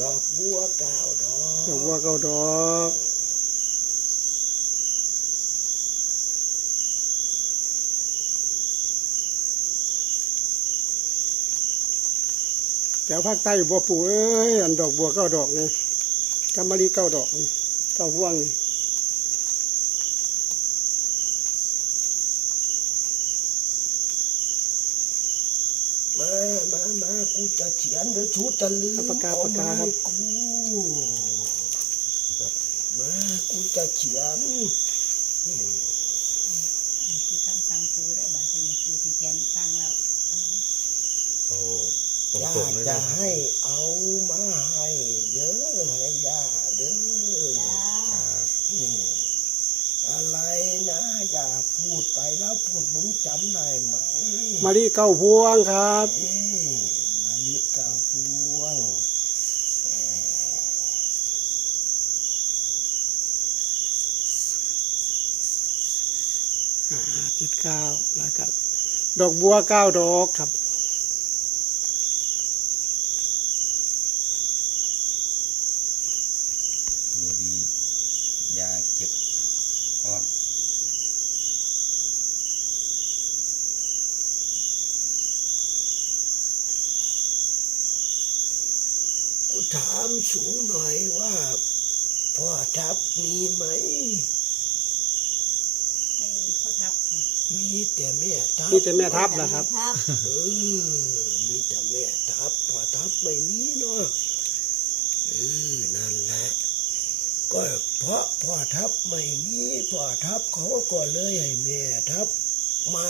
ดอกบัวเก้าดอกดอกบัวเก้าดอกแถวภาคใต้บัวปูเอ้ยอันดอกบัวเก้าดอกนี่กำมะลีเก้าดอกนี่เก้าห่วงนี่ มามามากูจะเขียนเดี๋ยวชูจะลืมเอาปากกาปากกาครับ เอไม้กูมากูจะเขียนคือคำสั่งปูได้บาดนี้ปูที่แขนตั้งแล้วเอาตอยารงกๆเลยจะนะครับให้เอามาให้เด้อให้ย่าเด้อจ้าอืมอะไรนะ อย่าพูดไปแล้วพูดมึงจำได้ไหมมะลิเก้าพวงครับเอ้ยมะลิเก้าพวงอ่าเจ็ดเก้าแล้วก็ดอกบัวเก้าดอกครับ หมูดียาเจ็บก้อน กู ถามสูหน่อยว่า พ่อทับมีไหม ไม่มีข้อทับค่ะมีแต่แม่ทับนี่แต่แม่ทัพนะครับ ทับเออมีแต่แม่ทับพ่อทับไม่มีเนาะเออนั่นแหละก็เพราะพ่อทับไม่มีพ่อทับเขาก็เลยให้แม่ทับมา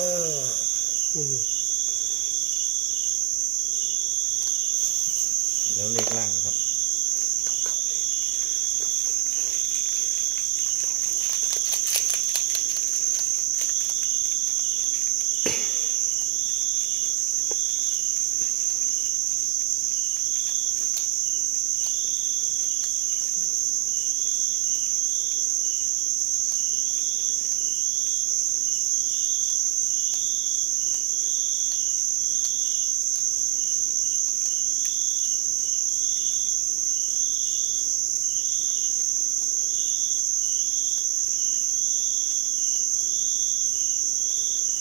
อืม แล้วเลขล่างนะครับ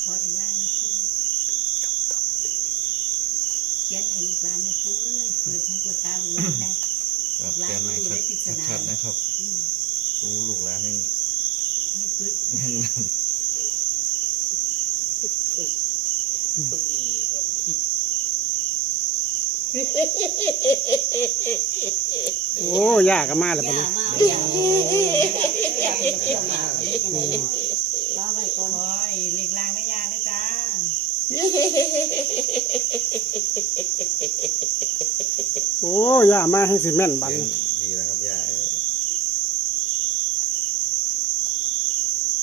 พออีกล่างนะปูเขียนให้อีกล่างนะปูเอ้ยเปิดหูเปิดตาลูกหลานนะครับเขียนใหม่ครับชัดๆนะครับโอ้ลูกหลานนี่ให้ปึ๊กโอ้ยากกันมากเลยปะย่าเนี่ยมาอย่าอย่าเป็นเพื่อนมาล้อไว้ก่อนโอ้ยเล็กล่างไม่ยานะจ้า โอ้ยากมากให้สิแม่นบันเขียนดีนะครับยาเอ้ย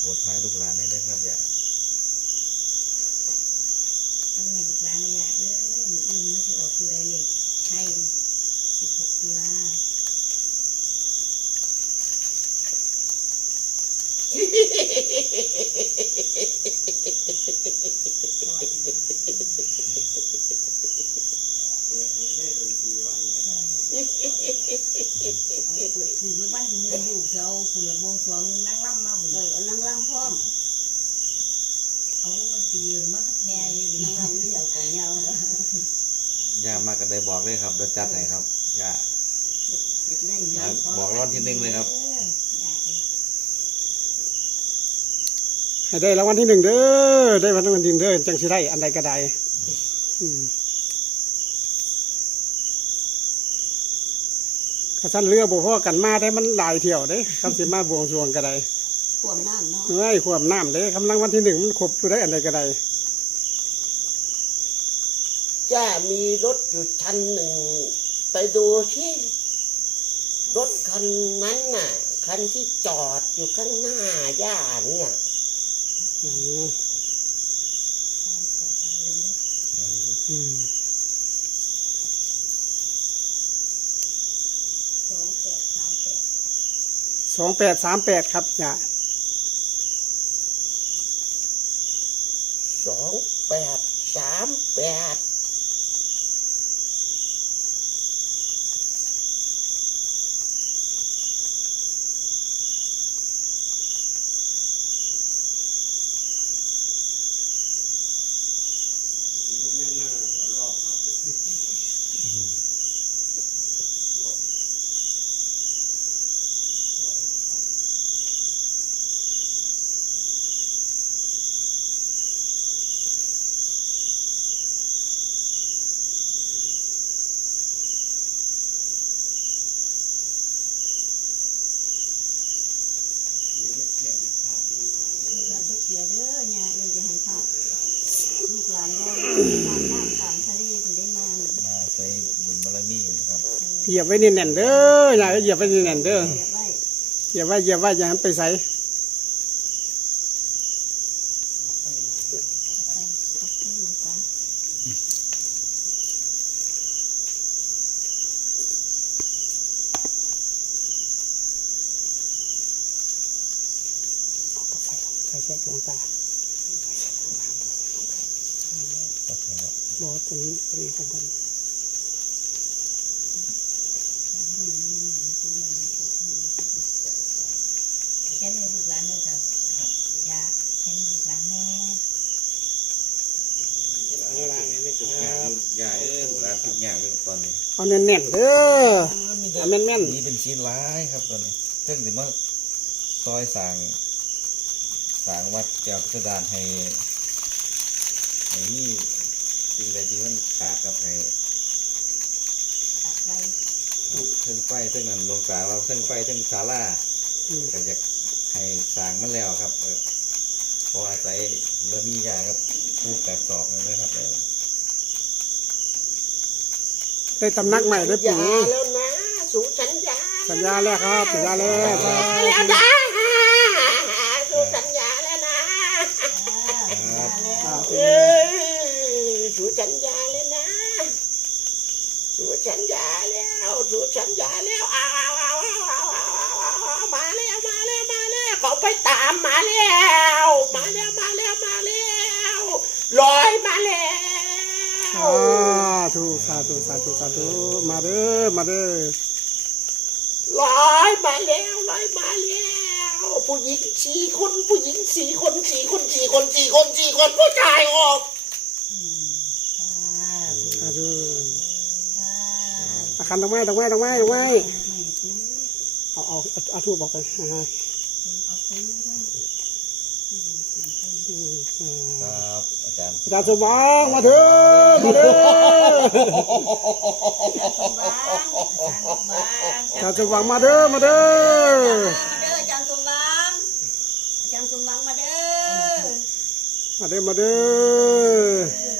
บทไม้ลูกหลานนี่ด้วยครับยาต้องให้ลูกหลานนะยาเอ้ยมืออื่นไม่ใช่ออกตัวใดเล็กใช่สิบหกตุลา คือวันที่หนึ่งอยู่เขาผุนละบวงสรวงนั่งล่ำมาบุญเออนั่งรำพร้อมเอามันตีมาแม่อยู่นั่นี่งรำที่เอาของยาวยามากันได้บอกเลยครับเดี๋ยวจัดให้ครับยาเด็กได้ครัยาบบอกรางวัลที่หนึ่งเลยครับให้ได้รางวัลที่หนึ่งเด้อได้รางวัลที่หนึ่งเด้อจังสิได้อันใดก็ได้อืม ข้าสั้นเรือบ่พอกันมาได้มันหลายเที่ยวเด้คำสิมาบวงสรวงก็ได้ขวมน้ำเนาะเฮ้ยความน้ำเด้คำรางวัลที่หนึ่งมันครบอยู่ได้อันใดก็ได้จ้ามีรถอยู่ชั้นหนึ่ง ไปดูที่ รถคันนั้นน่ะ คันที่จอดอยู่ข้างหน้าย่าเนี่ยอืมอืม สองแปดสามแปด สองแปดสามแปดครับย่าสองแปดสามแปด สียเด้อเนี่ยเอ้ยจะให้ข้าลูกหลานเราตาน้ำทะเลถึงได้มามาใสบุญบารมีครับเหยียบไว้นี่แน่นเด้ออย่าเหยียบไว้นี่แน่นเด้อเหยียบไว้เหยียบไว้อย่าใหันไปใส่ ใส่ใส่หลวงตาโอเคแล้วบอกตัวนี้ตัวนี้ของมันแค่ในลูกหลานเนี่ยจ้ะยาแค่ในลูกหลานแม่ทุกอย่างใหญ่เอ้ยร้านทุกอย่างเป็นตอนนี้เอาแน่นๆเด้อเอาแม่นนี่เป็นชิ้นร้ายครับตอนนี้เพิ่งถึงมาซอยสร้าง สร้างวัดแก้วพิสดารให้ให้นี่สิ่งใดที่มันขาดครับให้ตัดไว้เส้นไฟเส้นนั้นลงตาเราเส้นไฟเส้นศาลาๆอืมก็จะให้สร้างมันแล้วครับเออเพออาศัยเรื่องมีอย่างครับผู้แตกสอบนั่นนะครับเออได้ตำนักใหม่ได้อปู่ย่าแล้วนะ สูสัญญาสัญญาแล้วครับสัญญาแล้วครับ แล้วนะ สัญญาแล้วนะสู่สัญญาแล้วสู่สัญญาแล้วอ้าวอ้าวอ้าวอ้าวอ้าวมาแล้วมาแล้วมาแล้วขอไปตามมาแล้ว มาแล้วมาแล้วมาแล้วลอยมาแล้วาธุสาธุสาธุสาธุมาเด้อมาเด้อลอยมาแล้วลอยมาแล้วผู้หญิงสี่คนผู้หญิงสี่คนสี่คนสี่คนสี่คนสี่คนผู้ชายออก สาธุอ่าคันดอกไม้ดอกไม้ดอกไม้ดอกไม้เอาเอาเอาทูบออกไปอ่าเอาไปไม่ได้อืมอ่าครับอาจารย์อาจารย์สมหวังมาเด้อมาเด้อบ้างอาจารย์สมหวังมาเด้อมาเด้ออาจารย์สมบังอาจารย์สมบังมาเด้อมาเด้อมาเด้อ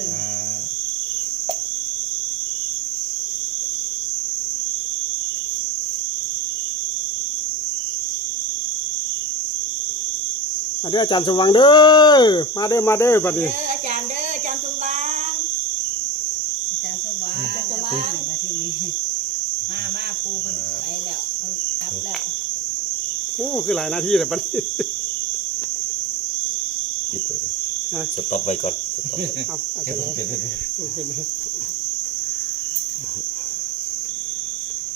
มาเด้ออาจารย์สมหวังเด้อ มาเด้อมาเด้อบัดเด้นี้ออาจารย์เด้ออาจารย์สมบังอาจารย์สว่างอาจารย์สว่างมาที่นี่มามาปูมันไปแล้วเอากลับแล้วโอ้คือหลายนาทีเลยบัดนี้ปิดไปเลยฮะสต็อปไว้ก่อนสต็อปเอาอาจารย์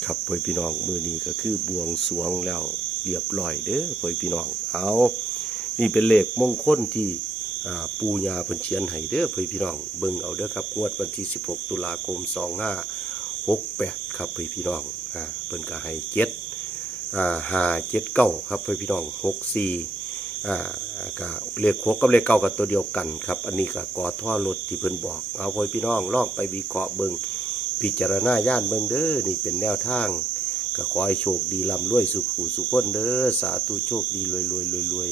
ครับพ่อพี่น้องมือนี้ก็คือบวงสรวงแล้วเรียบร้อยเด้อพ่อพี่น้องเอา นี่เป็นเลขมงคลที่ปูญาเพิ่นเขียนให้เด้อพ่อพี่น้องเบิ่งเอาเด้อครับงวดวันที่ 16 ตุลาคม 2568 ครับพ่อพี่น้องอ่าเพิ่นก็ให้เจ็ดอ่าห้าเจ็ดเก้าครับพ่อพี่น้อง64อ่าก็เลขหกกับเลขเก้ากับตัวเดียวกันครับ อันนี้ก็กอท่อรถที่เพิ่นบอกเอาพ่อพี่น้องลองไปวิเคราะห์เบิ่งพิจารณาญาณเบิ่งเด้อนี่เป็นแนวทางก็ขอให้โชคดีลำรวยสุขหูสุขคนเด้อสาธุโชคดีรวยรวยรวยรวย